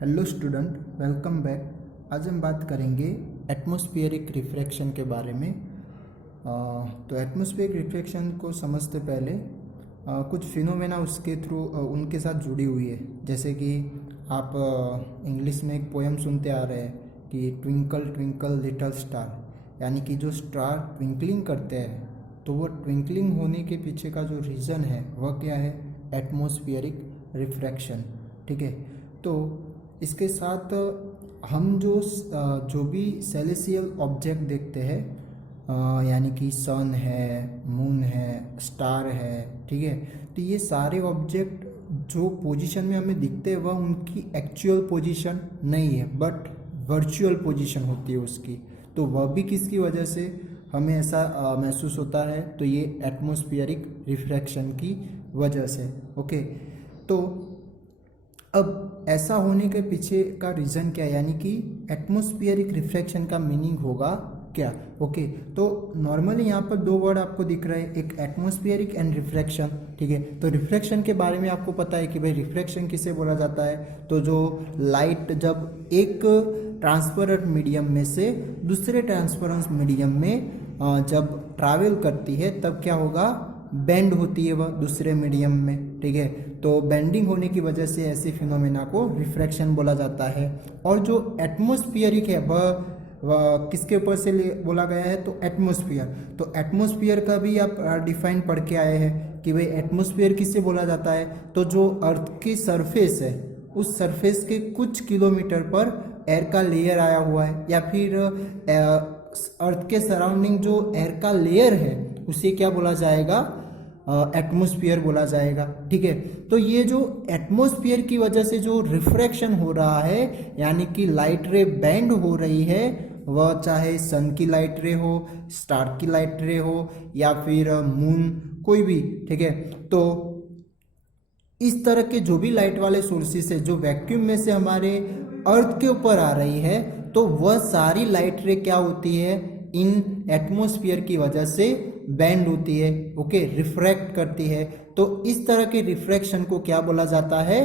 Hello student, welcome back. आज हम बात करेंगे एटमॉस्फेरिक रिफ्रैक्शन के बारे में। तो एटमॉस्फेरिक रिफ्रैक्शन को समझते पहले कुछ फिनोमेना उसके थ्रू उनके साथ जुड़ी हुई है। जैसे कि आप इंग्लिश में एक पोएम सुनते आ रहे हैं कि ट्विंकल ट्विंकल लिटिल स्टार, यानी कि जो स्टार ट्विंकलिंग करते हैं तो वो ट्विंकलिंग होने के पीछे का जो रीज़न है वह क्या है? Atmospheric refraction. ठीक है, तो इसके साथ हम जो भी सेलेसियल ऑब्जेक्ट देखते हैं, यानी कि सन है, मून है, स्टार है, ठीक है, तो ये सारे ऑब्जेक्ट जो पोजीशन में हमें दिखते हैं वह उनकी एक्चुअल पोजीशन नहीं है, बट वर्चुअल पोजीशन होती है उसकी। तो वह भी किसकी वजह से हमें ऐसा महसूस होता है? तो ये एटमॉस्फेरिक रिफ्रैक्शन की वजह से। ओके, तो अब ऐसा होने के पीछे का रीज़न क्या है, यानी कि एटमॉस्फेरिक रिफ्रैक्शन का मीनिंग होगा क्या? ओके, तो नॉर्मली यहाँ पर दो वर्ड आपको दिख रहे हैं, एक एटमॉस्फेरिक एंड रिफ्रैक्शन। ठीक है, तो रिफ्रैक्शन के बारे में आपको पता है कि भाई रिफ्रैक्शन किसे बोला जाता है? तो जो लाइट जब एक ट्रांसपेरेंट मीडियम में से दूसरे ट्रांसपेरेंट मीडियम में जब ट्रैवल करती है तब क्या होगा? बेंड होती है वह दूसरे मीडियम में। ठीक है, तो बेंडिंग होने की वजह से ऐसे फिनोमेना को रिफ्रैक्शन बोला जाता है। और जो एटमॉस्फेरिक है वह किसके ऊपर से बोला गया है? तो एटमॉस्फेयर। तो एटमॉस्फेयर का भी आप डिफाइन पढ़ के आए हैं कि भाई एटमॉस्फेयर किससे बोला जाता है? तो जो अर्थ की सरफेस है उस सरफेस के कुछ किलोमीटर पर एयर का लेयर आया हुआ है, या फिर अर्थ के सराउंडिंग जो एयर का लेयर है उसे क्या बोला जाएगा? एटमॉस्फेयर बोला जाएगा। ठीक है, तो ये जो एटमॉस्फेयर की वजह से जो रिफ्रैक्शन हो रहा है, यानी कि लाइट रे बेंड हो रही है, वह चाहे सन की लाइट रे हो, स्टार की लाइट रे हो, या फिर मून, कोई भी। ठीक है, तो इस तरह के जो भी लाइट वाले सोर्सेस है जो वैक्यूम में से हमारे अर्थ के ऊपर आ रही है, तो वह सारी लाइट रे क्या होती है? इन एटमॉस्फेयर की वजह से बेंड होती है। ओके, रिफ्रैक्ट करती है। तो इस तरह के रिफ्रैक्शन को क्या बोला जाता है?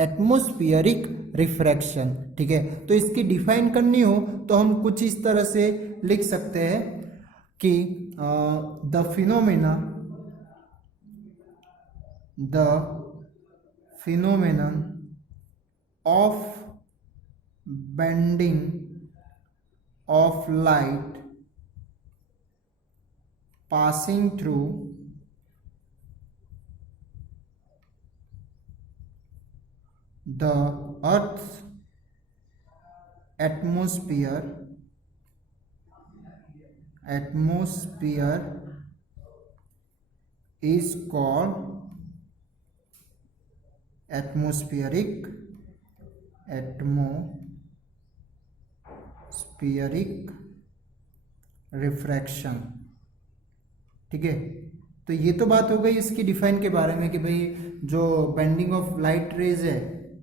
Atmospheric refraction. ठीक है, तो इसकी डिफाइन करनी हो तो हम कुछ इस तरह से लिख सकते हैं कि the phenomenon of bending of light passing through the Earth's atmosphere is called atmospheric refraction. ठीक है, तो ये तो बात हो गई इसकी डिफाइन के बारे में कि भाई जो बेंडिंग ऑफ लाइट रेज है,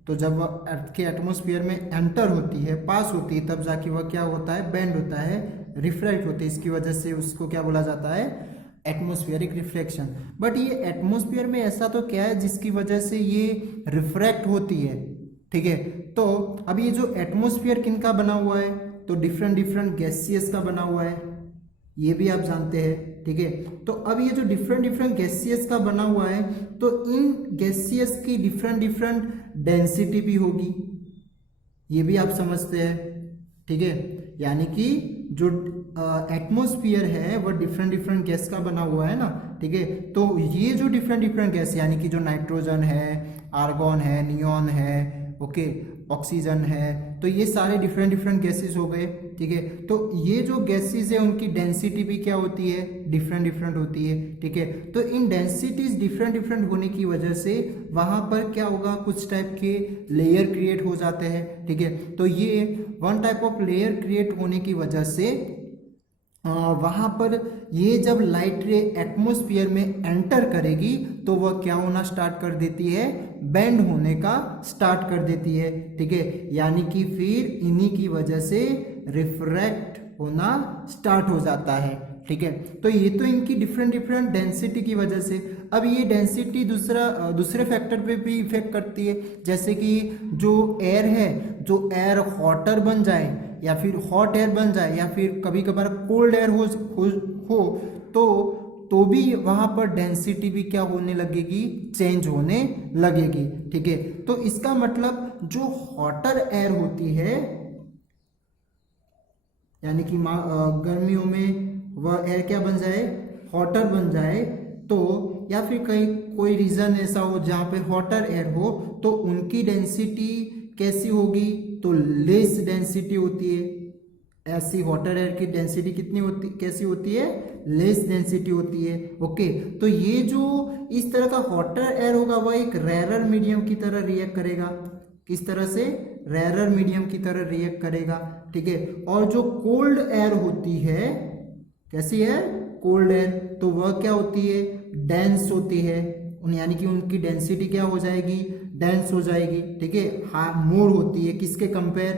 तो जब अर्थ के एटमॉस्फेयर में एंटर होती है, पास होती है, तब जाके वह क्या होता है? बेंड होता है, रिफ्रैक्ट होती है। इसकी वजह से उसको क्या बोला जाता है? Atmospheric reflection. बट ये एटमॉस्फेयर में ऐसा तो क्या है जिसकी वजह से ये रिफ्रैक्ट होती है? ठीक है, तो अब ये जो एटमॉस्फेयर किनका बना हुआ है? तो डिफरेंट डिफरेंट गैसियस का बना हुआ है, ये भी आप जानते हैं। ठीक है, तो अब ये जो डिफरेंट डिफरेंट गैसियस का बना हुआ है, तो इन गैसियस की डिफरेंट डिफरेंट डेंसिटी भी होगी, ये भी आप समझते हैं। ठीक है, यानी कि जो एटमॉस्फेयर है वह डिफरेंट डिफरेंट गैस का बना हुआ है ना। ठीक है, तो ये जो डिफरेंट डिफरेंट गैस, यानी कि जो नाइट्रोजन है, आर्गन है, नियॉन है, ओके, ऑक्सीजन है, तो ये सारे डिफरेंट डिफरेंट गैसेस हो गए। ठीक है, तो ये जो गैसेस है उनकी डेंसिटी भी क्या होती है? डिफरेंट डिफरेंट होती है। ठीक है, तो इन डेंसिटीज डिफरेंट डिफरेंट होने की वजह से वहां पर क्या होगा? कुछ टाइप के लेयर क्रिएट हो जाते हैं। ठीक है, तो ये one type of layer create होने की वजह से वहां पर ये जब लाइट रे एटमॉस्फेयर में एंटर करेगी तो वह क्या होना स्टार्ट कर देती है? बेंड होने का स्टार्ट कर देती है। ठीक है, यानी कि फिर इन्हीं की वजह से रिफ्रैक्ट होना स्टार्ट हो जाता है। ठीक है, तो ये तो इनकी डिफरेंट डिफरेंट डेंसिटी की वजह से। अब ये डेंसिटी दूसरे फैक्टर पे भी इफेक्ट करती है, जैसे कि जो एयर है, जो एयर हॉटर बन जाए या फिर हॉट एयर बन जाए या फिर कभी कभार कोल्ड एयर हो तो भी वहां पर डेंसिटी भी क्या होने लगेगी, चेंज होने लगेगी। ठीक है, तो इसका मतलब जो हॉटर एयर होती है यानी कि गर्मियों में वह एयर क्या बन जाए, हॉटर बन जाए, तो या फिर कहीं कोई रीजन ऐसा हो जहां पे हॉटर एयर हो तो उनकी डेंसिटी कैसी होगी, तो लेस डेंसिटी होती है। ऐसी हॉटर एयर की डेंसिटी कितनी होती, कैसी होती है, लेस डेंसिटी होती है। ओके, तो ये जो इस तरह का हॉटर एयर होगा वह एक रेरर मीडियम की तरह रिएक्ट करेगा। किस तरह से, रेरर मीडियम की तरह रिएक्ट करेगा। ठीक है, और जो कोल्ड एयर होती है, कैसी है, कोल्ड एयर, तो वह क्या होती है, डेंस होती है, यानी कि उनकी डेंसिटी क्या हो जाएगी, डेंस हो जाएगी। ठीक है, हाँ, मोर होती है किसके कंपेयर,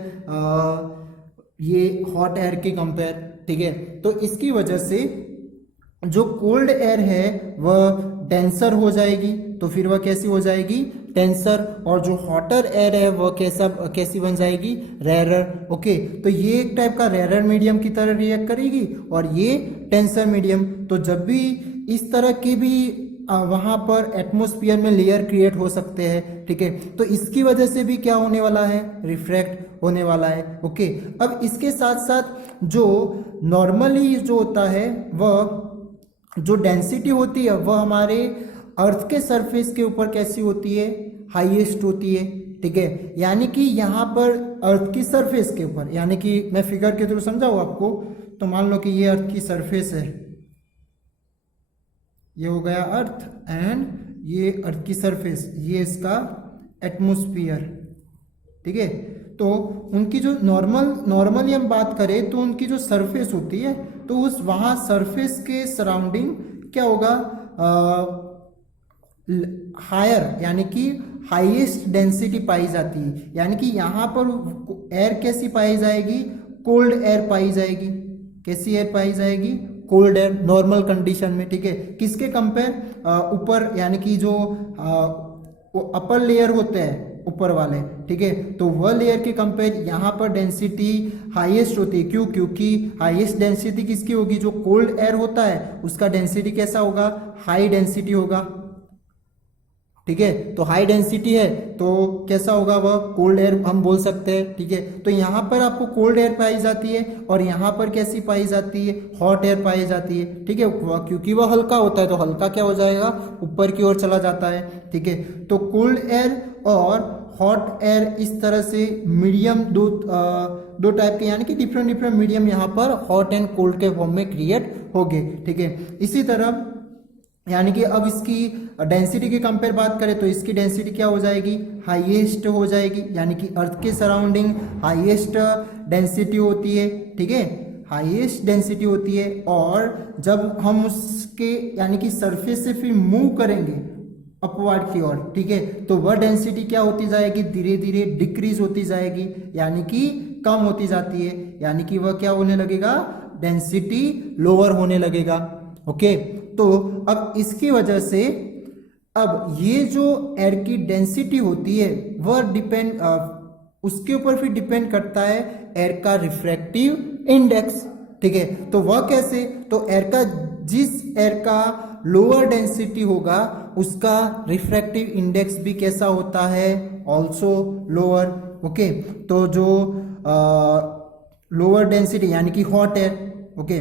ये हॉट एयर के कंपेयर। ठीक है, तो इसकी वजह से जो कोल्ड एयर है वह डेंसर हो जाएगी, तो फिर वह कैसी हो जाएगी, डेंसर, और जो हॉटर एयर है वह कैसी बन जाएगी, रेरर। ओके, तो ये एक टाइप का रेरर मीडियम की तरह रिएक्ट करेगी और ये डेंसर मीडियम। तो जब भी इस तरह की भी वहां पर एटमॉस्फेयर में लेयर क्रिएट हो सकते हैं। ठीक है, तो इसकी वजह से भी क्या होने वाला है, रिफ्रैक्ट होने वाला है। ओके, अब इसके साथ साथ जो नॉर्मली जो होता है वह जो डेंसिटी होती है वह हमारे अर्थ के सरफेस के ऊपर कैसी होती है, हाईएस्ट होती है। ठीक है, यानी कि यहाँ पर अर्थ की सरफेस के ऊपर, यानी कि मैं फिगर के थ्रू समझाऊँ आपको, तो मान लो कि ये अर्थ की सरफेस है, ये हो गया अर्थ, एंड ये अर्थ की सरफेस, ये इसका एटमॉस्फेयर। ठीक है, तो उनकी जो नॉर्मली हम बात करें तो उनकी जो सरफेस होती है तो उस वहाँ सरफेस के सराउंडिंग क्या होगा, हायर, यानी कि हाईएस्ट डेंसिटी पाई जाती है। यानी कि यहाँ पर एयर कैसी पाई जाएगी, कोल्ड एयर पाई जाएगी। कैसी एयर पाई जाएगी, कोल्ड एयर, नॉर्मल कंडीशन में। ठीक है, किसके कंपेयर, ऊपर, यानी कि जो अपर लेयर होते हैं ऊपर वाले। ठीक है, तो वह लेयर के कंपेयर यहाँ पर डेंसिटी हाईएस्ट होती है। क्यों, क्योंकि हाईएस्ट डेंसिटी किसकी होगी, जो कोल्ड एयर होता है उसका डेंसिटी कैसा होगा, हाई डेंसिटी होगा। ठीक है, तो हाई डेंसिटी है तो कैसा होगा, वह कोल्ड एयर हम बोल सकते हैं। ठीक है, तो यहाँ पर आपको कोल्ड एयर पाई जाती है और यहाँ पर कैसी पाई जाती है, हॉट एयर पाई जाती है। ठीक है, क्योंकि वह हल्का होता है तो हल्का क्या हो जाएगा, ऊपर की ओर चला जाता है। ठीक है, तो कोल्ड एयर और हॉट एयर इस तरह से मीडियम दो टाइप के, यानी कि डिफरेंट मीडियम यहाँ पर हॉट एंड कोल्ड के फॉर्म में क्रिएट हो गए। ठीक है, इसी तरह यानी कि अब इसकी डेंसिटी की कंपेयर बात करें तो इसकी डेंसिटी क्या हो जाएगी, हाईएस्ट हो जाएगी, यानी कि अर्थ के सराउंडिंग हाईएस्ट डेंसिटी होती है। ठीक है, हाईएस्ट डेंसिटी होती है, और जब हम उसके यानी कि सरफेस से फिर मूव करेंगे अपवर्ड की ओर, ठीक है, तो वह डेंसिटी क्या होती जाएगी, धीरे धीरे डिक्रीज होती जाएगी, यानी कि कम होती जाती है, यानी कि वह क्या होने लगेगा, डेंसिटी लोअर होने लगेगा। ओके, तो अब इसकी वजह से अब ये जो एयर की डेंसिटी होती है वह डिपेंड उसके ऊपर फिर डिपेंड करता है एयर का रिफ्रैक्टिव इंडेक्स। ठीक है, तो वह कैसे, तो एयर का जिस एयर का लोअर डेंसिटी होगा उसका रिफ्रैक्टिव इंडेक्स भी कैसा होता है, ऑल्सो लोअर। ओके, तो जो लोअर डेंसिटी यानी कि हॉट एयर, ओके,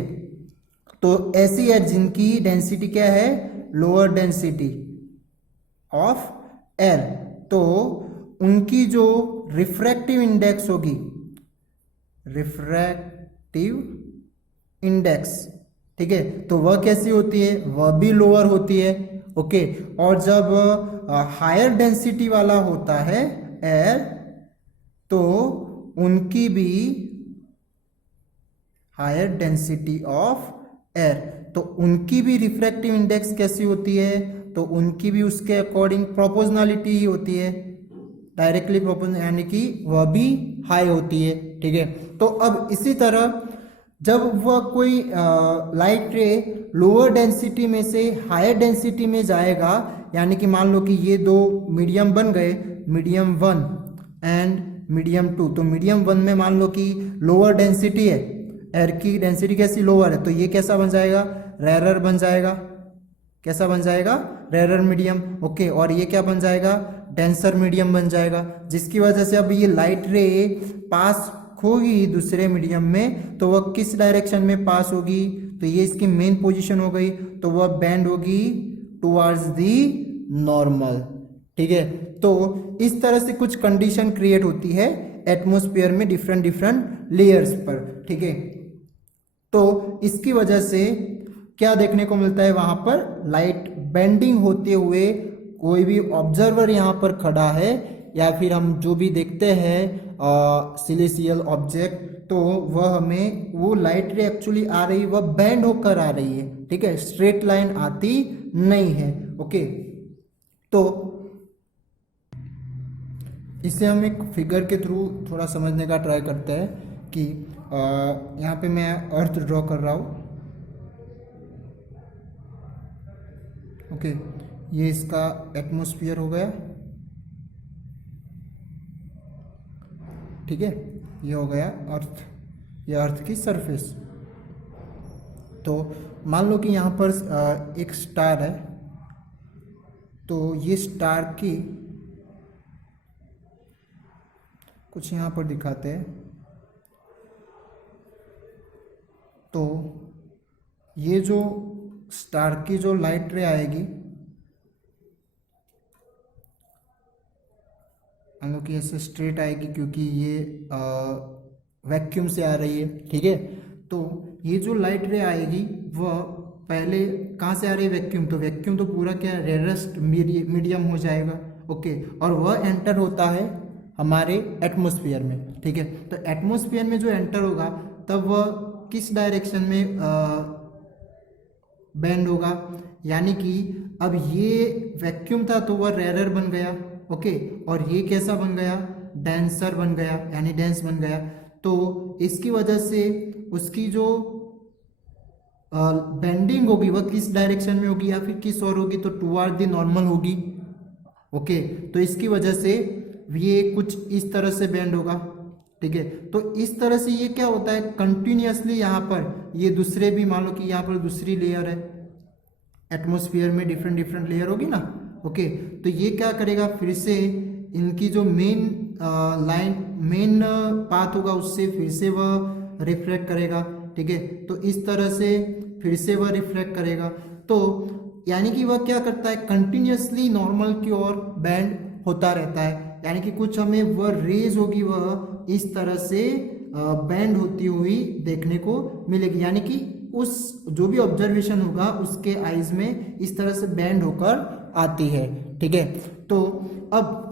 तो ऐसी एयर जिनकी डेंसिटी क्या है, लोअर डेंसिटी ऑफ एयर, तो उनकी जो रिफ्रैक्टिव इंडेक्स होगी, रिफ्रैक्टिव इंडेक्स, ठीक है, तो वह कैसी होती है, वह भी लोअर होती है। ओके, और जब हायर डेंसिटी वाला होता है एयर तो उनकी भी हायर डेंसिटी ऑफ एयर, तो उनकी भी रिफ्रैक्टिव इंडेक्स कैसी होती है, तो उनकी भी उसके अकॉर्डिंग प्रोपोर्शनलिटी ही होती है, डायरेक्टली प्रोपोर्शनल, यानी कि वह भी हाई होती है। ठीक है, तो अब इसी तरह जब वह कोई लाइट रे लोअर डेंसिटी में से हायर डेंसिटी में जाएगा, यानी कि मान लो कि ये दो मीडियम बन गए, मीडियम 1 एंड मीडियम 2, तो मीडियम 1 में मान लो कि लोअर डेंसिटी है, एयर की डेंसिटी कैसी लोअर है, तो ये कैसा बन जाएगा, रेरर बन जाएगा, कैसा बन जाएगा, रेरर मीडियम। ओके, और ये क्या बन जाएगा, डेंसर मीडियम बन जाएगा, जिसकी वजह से अब ये लाइट रे पास होगी दूसरे मीडियम में, तो वह किस डायरेक्शन में पास होगी, तो ये इसकी मेन पोजीशन हो गई, तो वह बेंड होगी टुवर्ड्स दी नॉर्मल। ठीक है, तो इस तरह से कुछ कंडीशन क्रिएट होती है एटमॉस्फेयर में डिफरेंट डिफरेंट लेयर्स पर। ठीक है, तो इसकी वजह से क्या देखने को मिलता है, वहां पर लाइट बेंडिंग होते हुए कोई भी ऑब्जर्वर यहाँ पर खड़ा है, या फिर हम जो भी देखते हैं सिलेसियल ऑब्जेक्ट, तो वह हमें वो लाइट रे एक्चुअली आ रही, वह बेंड होकर आ रही है। ठीक है, स्ट्रेट लाइन आती नहीं है। ओके, तो इसे हम एक फिगर के थ्रू थोड़ा समझने का ट्राई करते हैं कि यहाँ पे मैं अर्थ ड्रॉ कर रहा हूँ। ओके, ये इसका एटमॉस्फेयर हो गया। ठीक है, ये हो गया अर्थ, ये अर्थ की सरफेस। तो मान लो कि यहाँ पर एक स्टार है, तो ये स्टार की कुछ यहाँ पर दिखाते हैं, तो ये जो स्टार की जो लाइट रे आएगी, मान लो कि ऐसे स्ट्रेट आएगी क्योंकि ये वैक्यूम से आ रही है। ठीक है, तो ये जो लाइट रे आएगी वह पहले कहाँ से आ रही है, वैक्यूम, तो वैक्यूम तो पूरा क्या रेयरेस्ट मीडियम हो जाएगा। ओके, और वह एंटर होता है हमारे एटमॉस्फेयर में। ठीक है, तो एटमॉस्फेयर में जो एंटर होगा तब वह किस डायरेक्शन में बेंड होगा, यानी कि अब ये वैक्यूम था तो वह रेयर बन गया। ओके, और ये कैसा बन गया, डेंसर बन गया, यानी डेंस बन गया। तो इसकी वजह से उसकी जो बेंडिंग होगी वह किस डायरेक्शन में होगी, या फिर किस और होगी, तो टुवर्ड द नॉर्मल होगी। ओके, तो इसकी वजह से ये कुछ इस तरह से बेंड होगा। ठीक है, तो इस तरह से ये क्या होता है, कंटिन्यूअसली यहाँ पर ये दूसरे भी, मान लो कि यहाँ पर दूसरी लेयर है, एटमॉस्फेयर में डिफरेंट डिफरेंट लेयर होगी ना। ओके, तो ये क्या करेगा, फिर से इनकी जो मेन लाइन, मेन पाथ होगा, उससे फिर से वह रिफ्लेक्ट करेगा। ठीक है, तो इस तरह से फिर से वह रिफ्लेक्ट करेगा, तो यानी कि वह क्या करता है, कंटिन्यूअसली नॉर्मल की ओर बेंड होता रहता है। यानी कि कुछ हमें वह रेज होगी वह इस तरह से बेंड होती हुई देखने को मिलेगी, यानी कि उस जो भी ऑब्जर्वेशन होगा उसके आईज में इस तरह से बेंड होकर आती है। ठीक है, तो अब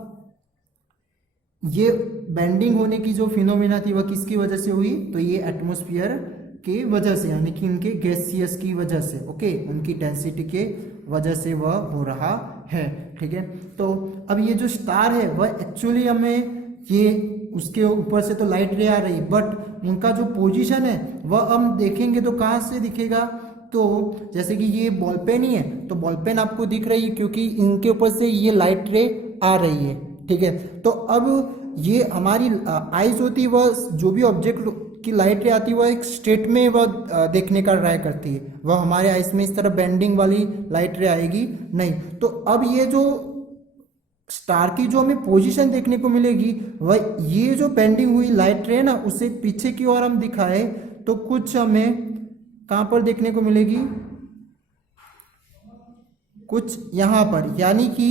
ये बेंडिंग होने की जो फिनोमेना थी वह किसकी वजह से हुई, तो ये एटमॉस्फेयर की वजह से, यानी कि इनके गैसियस की वजह से। ओके, उनकी डेंसिटी के वजह से वह हो रहा है। ठीक है, तो अब ये जो स्टार है वह एक्चुअली हमें, ये उसके ऊपर से तो लाइट रे आ रही, बट उनका जो पोजीशन है वह हम देखेंगे तो कहाँ से दिखेगा, तो जैसे कि ये बॉल पेन ही है, तो बॉल पेन आपको दिख रही है क्योंकि इनके ऊपर से ये लाइट रे आ रही है। ठीक है, तो अब ये हमारी आइज होती है, वह जो भी ऑब्जेक्ट की लाइट रे आती है वह एक स्ट्रेट में वह देखने का ट्राई करती है, वह हमारे आइज में इस तरह बेंडिंग वाली लाइट रे आएगी नहीं। तो अब ये जो स्टार की जो हमें पोजीशन देखने को मिलेगी, वह ये जो बेंडिंग हुई लाइट रे ना, उसे पीछे की ओर हम दिखाए तो कुछ हमें कहां पर देखने को मिलेगी, कुछ यहां पर, यानी कि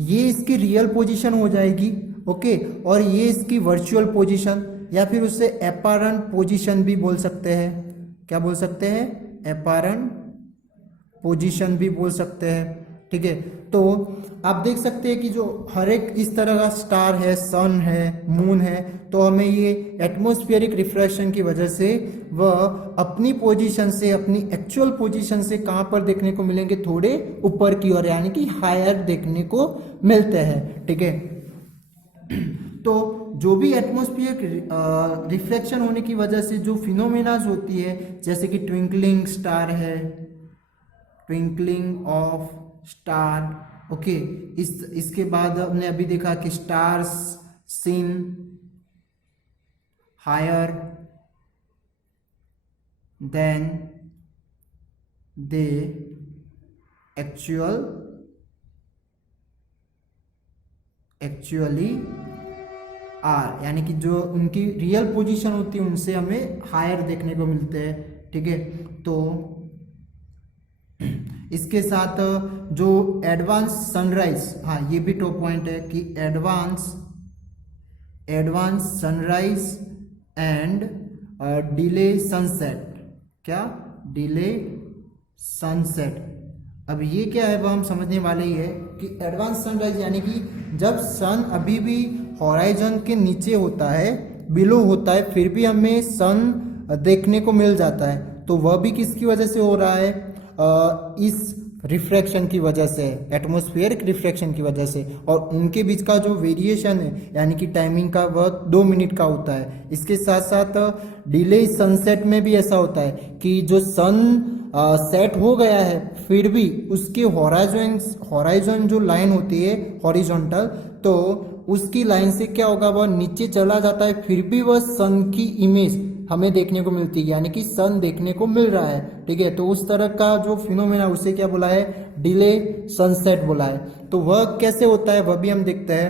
ये इसकी रियल पोजीशन हो जाएगी। ओके, और ये इसकी वर्चुअल पोजीशन, या फिर उससे एपारेंट पोजीशन भी बोल सकते हैं। क्या बोल सकते हैं, एपारेंट पोजीशन भी बोल सकते हैं। ठीक है, तो आप देख सकते हैं कि जो हर एक इस तरह का स्टार है, सन है, मून है, तो हमें ये एटमॉस्फेरिक रिफ्रैक्शन की वजह से वह अपनी पोजीशन से, अपनी एक्चुअल पोजीशन से कहाँ पर देखने को मिलेंगे, थोड़े ऊपर की ओर, यानी कि हायर देखने को मिलते हैं। ठीक है, तो जो भी एटमॉस्फेरिक रिफ्लेक्शन होने की वजह से जो फिनोमेनाज होती है, जैसे कि ट्विंकलिंग स्टार है, ट्विंकलिंग ऑफ स्टार। ओके, इसके बाद हमने अभी देखा कि stars seen higher than they actually are, यानी कि जो उनकी रियल पोजीशन होती है उनसे हमें हायर देखने को मिलते हैं। ठीक है, तो इसके साथ जो एडवांस सनराइज, हाँ ये भी टॉप पॉइंट है कि advance sunrise and delay sunset. क्या? Delay sunset. अब ये क्या है वो हम समझने वाले ही है कि एडवांस सनराइज यानी कि जब सन अभी भी हॉराइजन के नीचे होता है, बिलो होता है, फिर भी हमें सन देखने को मिल जाता है, तो वह भी किसकी वजह से हो रहा है? इस रिफ्रैक्शन की वजह से, एटमॉस्फेरिक रिफ्रैक्शन की वजह से। और उनके बीच का जो वेरिएशन है यानी कि टाइमिंग का, वह 2 मिनट का होता है। इसके साथ साथ डिले सनसेट में भी ऐसा होता है कि जो सन सेट हो गया है फिर भी उसके हॉराइजन जो लाइन होती है हॉरिजॉन्टल, तो उसकी लाइन से क्या होगा, वह नीचे चला जाता है, फिर भी वह सन की इमेज हमें देखने को मिलती है, यानी कि सन देखने को मिल रहा है। ठीक है, तो उस तरह का जो फिनोमेना उसे क्या बोला है? डिले सनसेट बोला है। तो वह कैसे होता है वह भी हम देखते हैं।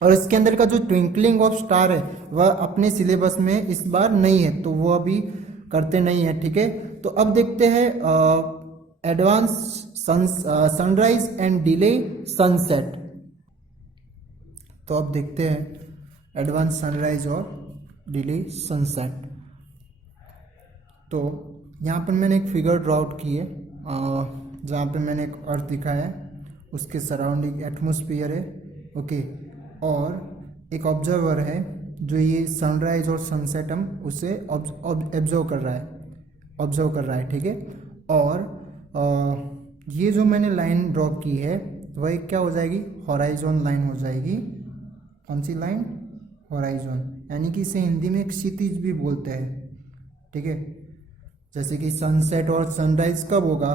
और इसके अंदर का जो ट्विंकलिंग ऑफ स्टार है वह अपने सिलेबस में इस बार नहीं है, तो वह अभी करते नहीं है। ठीक है, तो अब देखते हैं advance sunrise and delay sunset. तो अब देखते हैं एडवांस सनराइज और डिले सनसेट। तो यहाँ पर मैंने एक फिगर ड्रॉ आउट की है, जहाँ पे मैंने एक अर्थ दिखाया है, उसके सराउंडिंग एटमॉस्फेयर है। ओके, और एक ऑब्जर्वर है जो ये सनराइज और सनसेट हम उसे ऑब्जर्व कर रहा है। ठीक है, और ये जो मैंने लाइन ड्रॉ की है वह एक क्या हो जाएगी? हॉराइजॉन लाइन हो जाएगी। कौन सी लाइन? हॉराइजॉन, यानी कि इसे हिंदी में क्षितिज भी बोलते हैं। ठीक है, जैसे कि सनसेट और सनराइज कब होगा,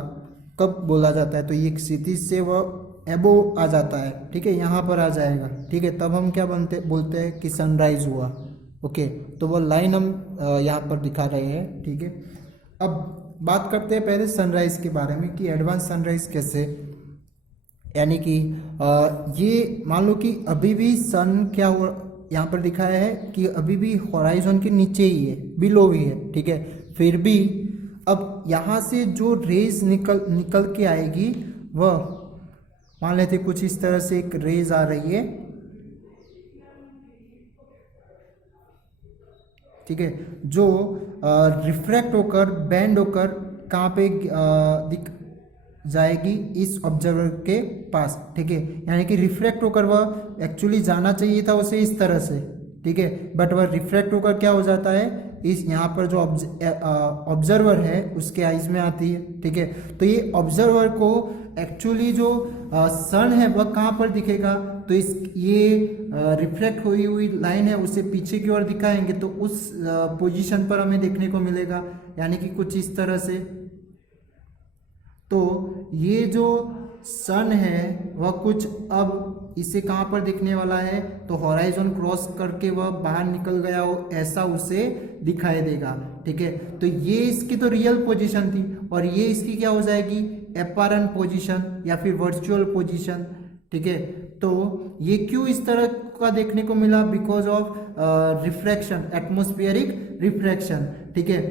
कब बोला जाता है, तो ये क्षितिज से वह एबो आ जाता है। ठीक है, यहाँ पर आ जाएगा। ठीक है, तब हम क्या बोलते हैं कि सनराइज हुआ। ओके, तो वह लाइन हम यहाँ पर दिखा रहे हैं। ठीक है, अब बात करते हैं पहले सनराइज के बारे में कि एडवांस सनराइज कैसे, यानी कि ये मान लो कि अभी भी सन क्या हुआ, यहाँ पर दिखाया है कि अभी भी हॉराइजन के नीचे ही है, बिलो ही है। ठीक है, फिर भी अब यहाँ से जो रेज निकल के आएगी, वह मान लेते कुछ इस तरह से एक रेज आ रही है। ठीक है, जो रिफ्रैक्ट होकर बैंड होकर कहाँ पे जाएगी? इस ऑब्जर्वर के पास। ठीक है, यानी कि रिफ्रैक्ट होकर वह एक्चुअली जाना चाहिए था उसे इस तरह से। ठीक है, बट वह रिफ्रैक्ट होकर क्या हो जाता है? इस यहाँ पर जो ऑब्जर्वर है उसके आइज में आती है। ठीक है, तो ये ऑब्जर्वर को एक्चुअली जो सन है वह कहाँ पर दिखेगा? तो इस ये रिफ्लेक्ट हुई लाइन है उसे पीछे की ओर दिखाएंगे तो उस पोजीशन पर हमें देखने को मिलेगा, यानी कि कुछ इस तरह से। तो ये जो सन है वह कुछ अब इसे कहाँ पर दिखने वाला है? तो हॉराइजन क्रॉस करके वह बाहर निकल गया हो ऐसा उसे दिखाई देगा। ठीक है, तो ये इसकी तो रियल पोजीशन थी और ये इसकी क्या हो जाएगी? एपरेंट पोजीशन या फिर वर्चुअल पोजीशन। ठीक है, तो ये क्यों इस तरह का देखने को मिला? Because of refraction, atmospheric refraction. ठीक है,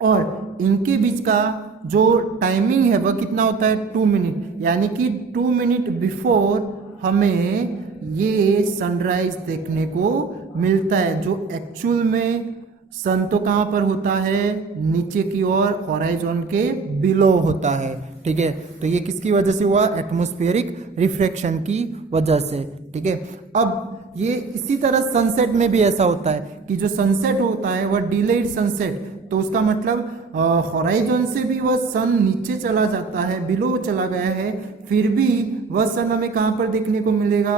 और इनके बीच का जो टाइमिंग है वह कितना होता है? 2 मिनट, यानी कि 2 मिनट बिफोर हमें ये सनराइज देखने को मिलता है, जो एक्चुअल में सन तो कहाँ पर होता है? नीचे की ओर हॉराइजन के बिलो होता है। ठीक है, तो ये किसकी वजह से हुआ? एटमॉस्फेरिक रिफ्रैक्शन की वजह से। ठीक है, अब ये इसी तरह सनसेट में भी ऐसा होता है कि जो सनसेट होता है वह डिलेड सनसेट, तो उसका मतलब हॉराइजन से भी वह सन नीचे चला जाता है, बिलो चला गया है, फिर भी वह सन हमें कहाँ पर देखने को मिलेगा?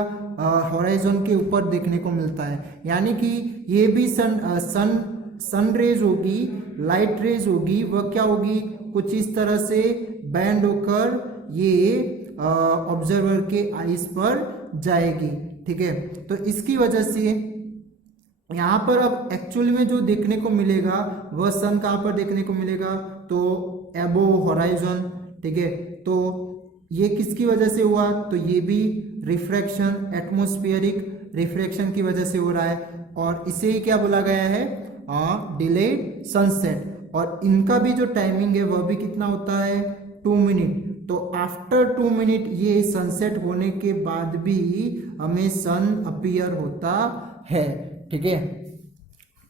हॉराइजन के ऊपर देखने को मिलता है। यानी कि ये भी सन रेज होगी, लाइट रेज होगी, वह क्या होगी? कुछ इस तरह से बैंड होकर ये ऑब्जर्वर के आईज पर जाएगी। ठीक है, तो इसकी वजह से यहाँ पर अब एक्चुअली में जो देखने को मिलेगा वह सन कहाँ पर देखने को मिलेगा, तो एबो हॉराइजन, ठीक है। तो ये किसकी वजह से हुआ, तो ये भी रिफ्रैक्शन, एटमॉस्फेरिक रिफ्रैक्शन की वजह से हो रहा है, और इसे ही क्या बोला गया है, डिलेड सनसेट। और इनका भी जो टाइमिंग है वह भी कितना होता है, 2 मिनट। तो आफ्टर 2 मिनट ये सनसेट होने के बाद भी हमें सन अपीयर होता है, ठीक है।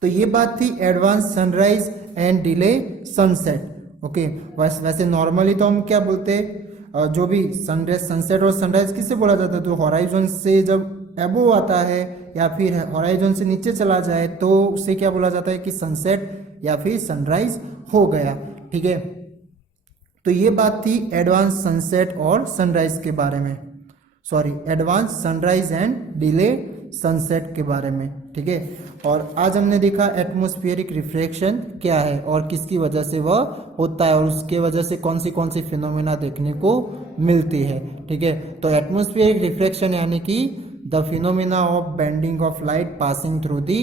तो ये बात थी advance sunrise and delay sunset. Okay, वैसे नॉर्मली तो हम क्या बोलते हैं, जो भी सनराइज, सनसेट और सनराइज किससे बोला जाता है, तो हॉराइजन से जब एबो आता है या फिर हॉराइजन से नीचे चला जाए तो उसे क्या बोला जाता है कि सनसेट या फिर सनराइज हो गया, ठीक है। तो ये बात थी एडवांस सनसेट और सनराइज के बारे में, sorry advance sunrise and delay sunset के बारे में, ठीक है। और आज हमने देखा एटमॉस्फेरिक रिफ्रैक्शन क्या है और किसकी वजह से वह होता है और उसके वजह से कौन सी फिनोमेना देखने को मिलती है, ठीक है। तो एटमॉस्फेरिक रिफ्रैक्शन यानी कि the phenomena of bending of light passing through the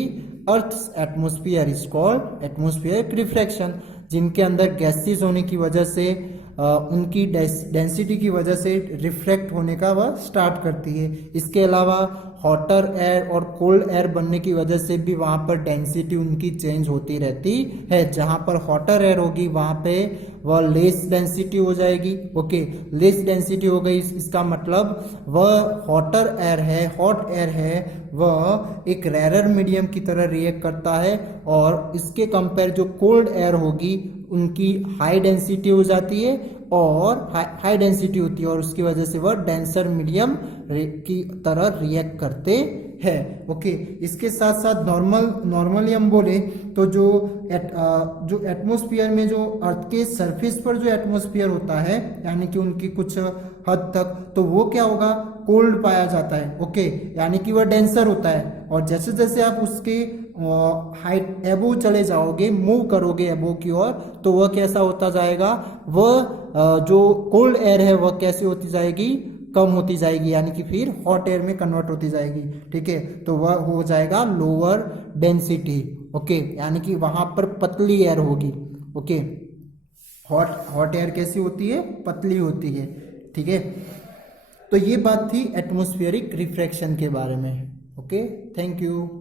earth's atmosphere is called atmospheric refraction, जिनके अंदर गैसेस होने की वजह से उनकी डेंसिटी की वजह से रिफ्रैक्ट होने का वह स्टार्ट करती है। इसके अलावा हॉटर एयर और कोल्ड एयर बनने की वजह से भी वहाँ पर डेंसिटी उनकी चेंज होती रहती है। जहाँ पर हॉटर एयर होगी वहाँ पे वह लेस डेंसिटी हो जाएगी, ओके, लेस डेंसिटी हो गई, इसका मतलब वह हॉटर एयर है, हॉट एयर है, वह एक रेरर मीडियम की तरह रिएक्ट करता है, और इसके कंपेयर जो कोल्ड एयर होगी उनकी हाई डेंसिटी हो जाती है और हाई डेंसिटी होती है और उसकी वजह से वह डेंसर मीडियम की तरह रिएक्ट करते हैं, ओके। इसके साथ साथ नॉर्मली हम बोले तो जो एटमॉस्फेयर में जो अर्थ के सरफेस पर जो एटमॉस्फेयर होता है यानी कि उनकी कुछ हद तक, तो वो क्या होगा, कोल्ड पाया जाता है, ओके, यानी कि वह डेंसर होता है। और जैसे जैसे आप उसके हाइट एबो चले जाओगे, मूव करोगे एबो की ओर, तो वह कैसा होता जाएगा, वह जो कोल्ड एयर है वह कैसी होती जाएगी, कम होती जाएगी, यानी कि फिर हॉट एयर में कन्वर्ट होती जाएगी, ठीक है। तो वह हो जाएगा लोअर डेंसिटी, ओके, यानी कि वहां पर पतली एयर होगी, ओके। हॉट एयर कैसी होती है, पतली होती है, ठीक है। तो ये बात थी एटमॉस्फेरिक रिफ्रैक्शन के बारे में, ओके, थैंक यू।